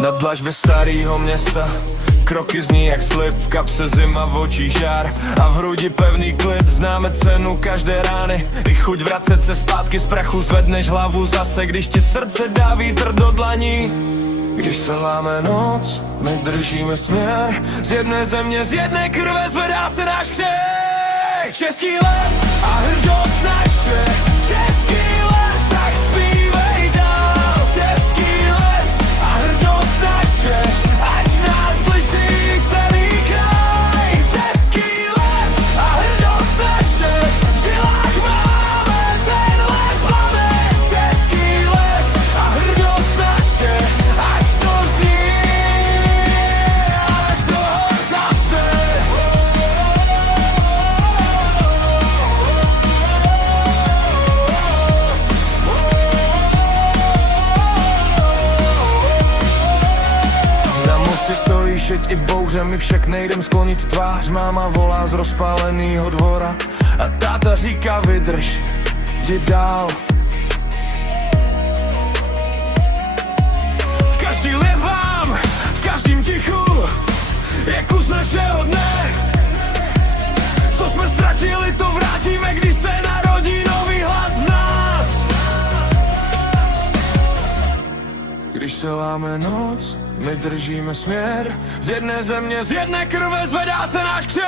Na dlažbě starého města kroky zní jak slib, v kapse zima, v očích žár a v hrudi pevný klid. Známe cenu každé rány i chuť vracet se zpátky z prachu. Zvedneš hlavu zase, když ti srdce dá vítr do dlaní. Když se láme noc, my držíme směr. Z jedné země, z jedné krve zvedá se náš křek. Český lev a hrdost naše. Český lev, tak zpívej dál. Český lev a hrdost naše. Ať nás slyší celý kraj. Český lev a hrdost naše. V žilách máme tenhle plamen. Český lev a hrdost naše. Ať to zní, až do hor zase. Na mostě stojí šeť i bouře, my však nejdem sklonit tvář. Máma volá z rozpálenýho dvora a táta říká vydrž, jdi dál. V každý levám, v každým tichu je kus našeho dne. Co jsme ztratili, to vrátíme, když se narodí nový hlas v nás. Když se láme noc, my držíme směr. Z jedné země, z jedné krve zvedá se náš křik.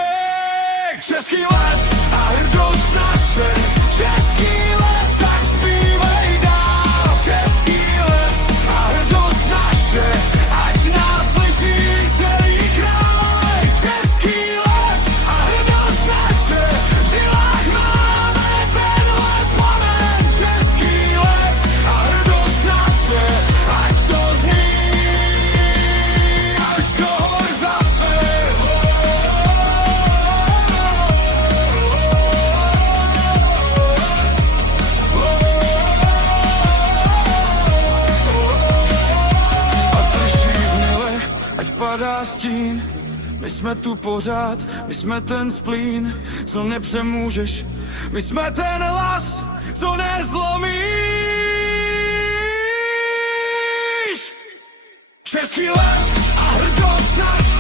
Český lev a hrdost naše. Český lev, tak zpívej dál. Český lev a hrdost naše. Ať nás slyší celý kraj. Český lev a hrdost naše. V žilách máme tenhle plamen. Český lev a hrdost naše. Ať to zní, až do hor zase. A strší zmile, ať padá stín. My jsme tu pořád, my jsme ten splín, co nepřemůžeš. My jsme ten hlas, co nezlomíš. Český lev a hrdost naše.